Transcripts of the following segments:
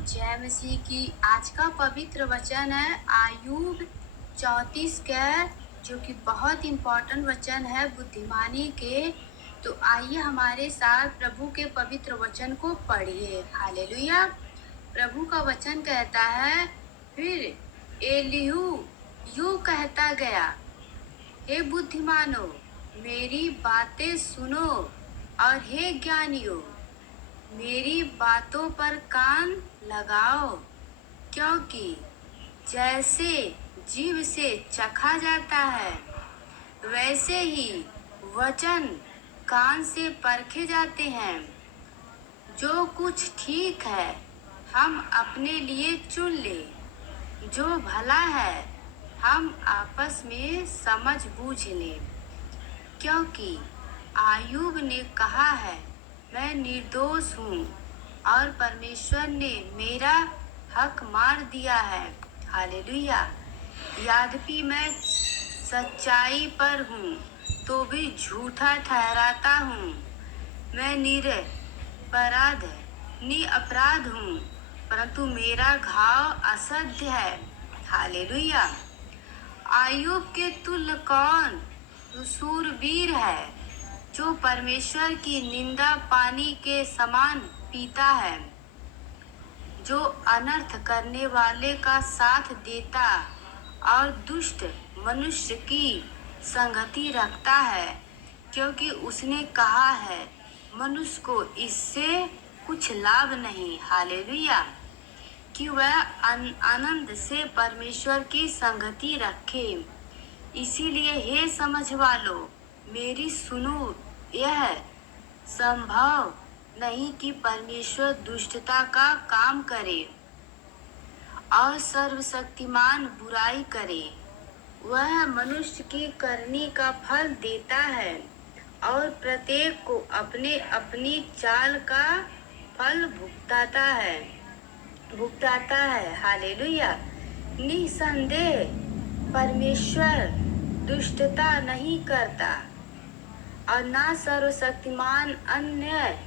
जय मसीह की। आज का पवित्र वचन है आयुब 34 का, जो कि बहुत इम्पोर्टेंट वचन है बुद्धिमानी के। तो आइए हमारे साथ प्रभु के पवित्र वचन को पढ़िए। हालेलुया। प्रभु का वचन कहता है, फिर एलीहू यूं कहता गया, हे बुद्धिमानो मेरी बातें सुनो, और हे ज्ञानियों मेरी बातों पर कान लगाओ। क्योंकि जैसे जीभ से चखा जाता है, वैसे ही वचन कान से परखे जाते हैं। जो कुछ ठीक है हम अपने लिए चुन ले, जो भला है हम आपस में समझ बूझ लें। क्योंकि आयुब ने कहा है, मैं निर्दोष हूँ और परमेश्वर ने मेरा हक मार दिया है। हालेलुया। यद्यपि मैं सच्चाई पर हूँ तो भी झूठा ठहराता हूँ। मैं निरपराध हूँ, परंतु मेरा घाव असह्य है। हालेलुया। आयुब के तुल्य कौन शूरवीर है, जो परमेश्वर की निंदा पानी के समान पीता है, जो अनर्थ करने वाले का साथ देता और दुष्ट मनुष्य की संगति रखता है। क्योंकि उसने कहा है, मनुष्य को इससे कुछ लाभ नहीं। हालेलुया। कि वह आनंद से परमेश्वर की संगति रखे। इसीलिए हे समझ वालो मेरी सुनो, यह संभव नहीं कि परमेश्वर दुष्टता का काम करे और सर्वशक्तिमान बुराई करे। वह मनुष्य की करनी का फल देता है और प्रत्येक को अपने अपनी चाल का फल भुगताता है। हालेलुया। निसंदेह परमेश्वर दुष्टता नहीं करता और ना सर्वशक्तिमान अन्याय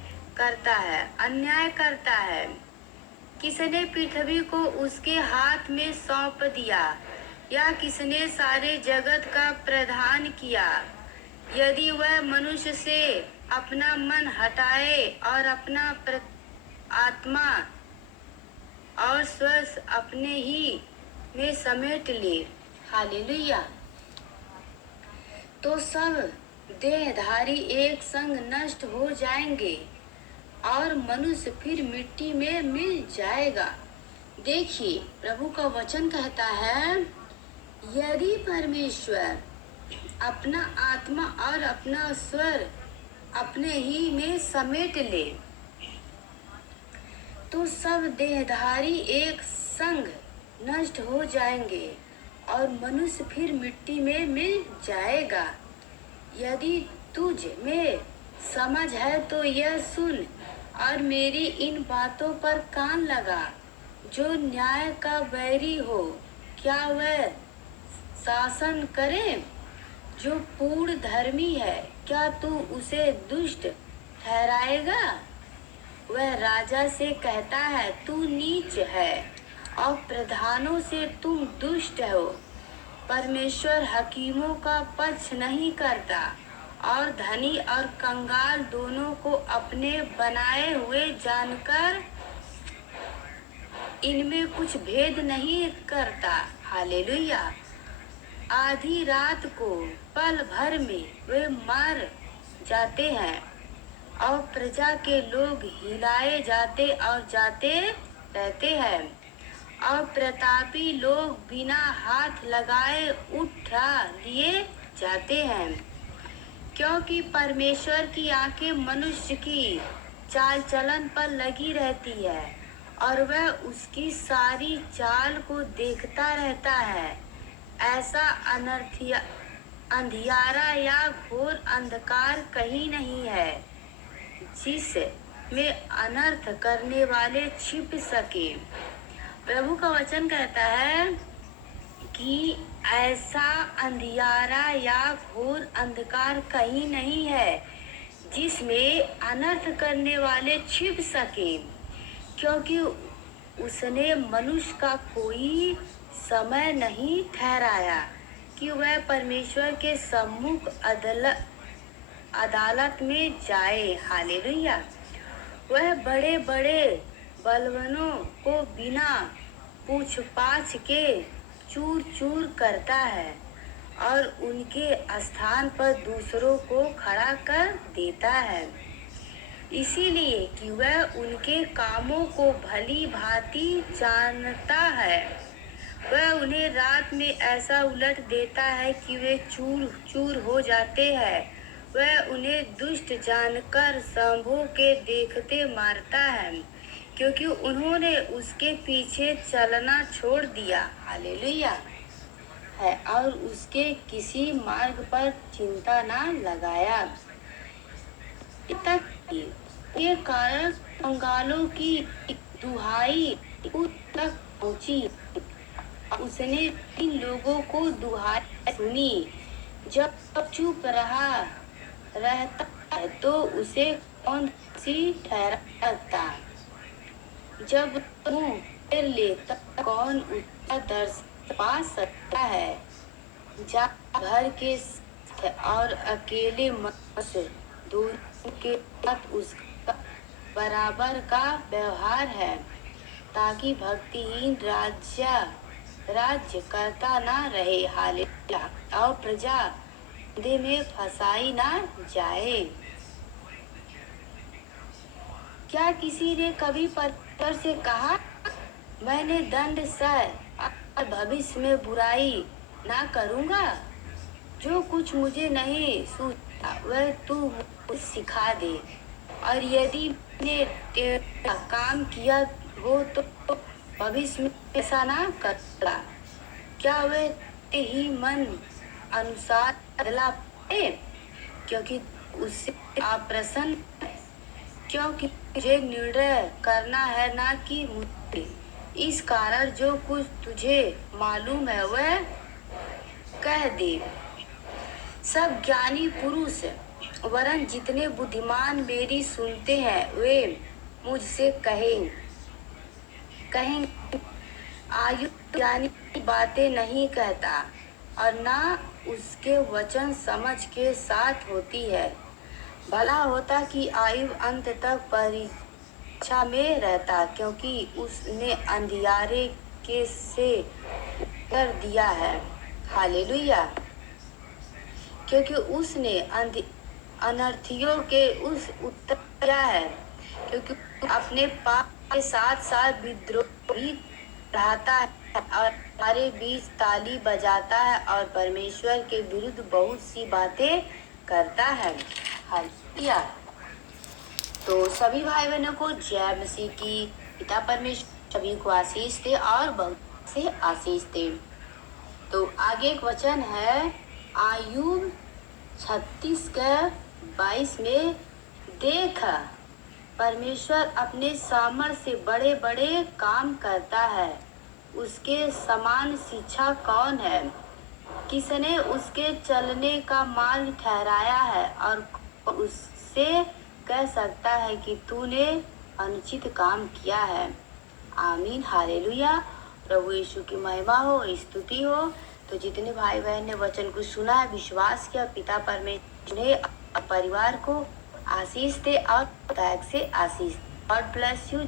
करता है। किसने पृथ्वी को उसके हाथ में सौंप दिया, या किसने सारे जगत का प्रधान किया? यदि वह मनुष्य से अपना मन हटाए और अपना आत्मा और श्वास अपने ही में समेट ले। हालेलुया। तो सब देहधारी एक संग नष्ट हो जाएंगे और मनुष्य फिर मिट्टी में मिल जाएगा। देखिए, प्रभु का वचन कहता है, यदि परमेश्वर अपना आत्मा और अपना स्वर अपने ही में समेट ले, तो सब देहधारी एक संग नष्ट हो जाएंगे और मनुष्य फिर मिट्टी में मिल जाएगा। यदि तुझ में समझ है तो यह सुन और मेरी इन बातों पर कान लगा। जो न्याय का बैरी हो, क्या वह शासन करे? जो पूर्ण धर्मी है, क्या तू उसे दुष्ट ठहराएगा? वह राजा से कहता है, तू नीच है, और प्रधानों से तुम दुष्ट हो। परमेश्वर हकीमों का पक्ष नहीं करता और धनी और कंगाल दोनों को अपने बनाए हुए जानकर इनमें कुछ भेद नहीं करता। हालेलुया। आधी रात को पल भर में वे मर जाते हैं और प्रजा के लोग हिलाए जाते और जाते रहते हैं, और प्रतापी लोग बिना हाथ लगाए उठा लिए जाते हैं। क्योंकि परमेश्वर की आंखें मनुष्य की चाल चलन पर लगी रहती है और वह उसकी सारी चाल को देखता रहता है। ऐसा अंधियारा या घोर अंधकार कहीं नहीं है जिसमें अनर्थ करने वाले छिप सके। प्रभु का वचन कहता है कि ऐसा अंधियारा या घोर अंधकार कहीं नहीं है जिसमें अनर्थ करने वाले छिप सके। क्योंकि उसने मनुष्य का कोई समय नहीं ठहराया कि वह परमेश्वर के सम्मुख अदालत में जाए। हालेलुया। वह बड़े बड़े बलवानों को बिना पूछ-पाछ के चूर चूर करता है और उनके स्थान पर दूसरों को खड़ा कर देता है, इसीलिए कि वह उनके कामों को भली भांति जानता है। वह उन्हें रात में ऐसा उलट देता है कि वे चूर चूर हो जाते हैं। वह उन्हें दुष्ट जानकर संभोग के देखते मारता है, क्योंकि उन्होंने उसके पीछे चलना छोड़ दिया। हालेलुया है, और उसके किसी मार्ग पर चिंता न लगाया। तक ये कारण कंगालों की दुहाई उस तक पहुंची। उसने इन लोगों को दुहाई सुनी। जब चुप रहता है तो उसे कौन सी ठहरा सकता? जब मुंह फेर लेता कौन उसका दर्शन पा सकता है? जा घर के साथ और अकेले मनुष्य दोनों के साथ उसका बराबर का व्यवहार है, ताकि भक्तिहीन राज्य करता ना रहे। हालेलुया। और प्रजा अंधे में फंसाई ना जाए। क्या किसी ने कभी परमेश्वर से कहा, मैंने दंड सह और भविष्य में बुराई ना करूंगा? जो कुछ मुझे नहीं सूझता वह तू मुझे सिखा दे, और यदि मैंने तेरा काम किया हो तो भविष्य में ऐसा ना करता। क्या वह तेरे ही मन अनुसार बदला पाए, क्योंकि उससे अप्रसन्न है? क्योंकि तुझे निर्णय करना है ना कि मुझे। इस कारण जो कुछ तुझे मालूम है वह कह दे। सब ज्ञानी पुरुष वरन जितने बुद्धिमान मेरी सुनते हैं वे मुझसे कहें आयु ज्ञानी बातें नहीं कहता, और ना उसके वचन समझ के साथ होती है। भला होता कि आयु अंत तक परीक्षा में रहता, क्योंकि उसने अंधियारे के से उत्तर दिया है। हालेलुया। क्योंकि उसने अनर्थियों के उस उत्तर दिया है, क्योंकि अपने पाप के साथ साथ विद्रोह भी बढ़ाता है और हमारे बीच ताली बजाता है और परमेश्वर के विरुद्ध बहुत सी बातें करता है। हालेलुया। तो सभी भाई बहनों को जय मसीह की। पिता परमेश्वर सभी को आशीष दे और बहुत से आशीष दे। तो आगे एक वचन है आयुब 36:22 में, देख परमेश्वर अपने सामर्थ्य से बड़े बड़े काम करता है, उसके समान शिक्षा कौन है? किसने उसके चलने का मार्ग ठहराया है, और उससे कह सकता है कि तूने अनुचित काम किया है? आमीन। हालेलुया। प्रभु यीशु की महिमा हो, स्तुति हो। तो जितने भाई बहन ने वचन को सुना है, विश्वास किया, पिता परमेश्वर ने परिवार को आशीष दे और से आशीष। God bless you.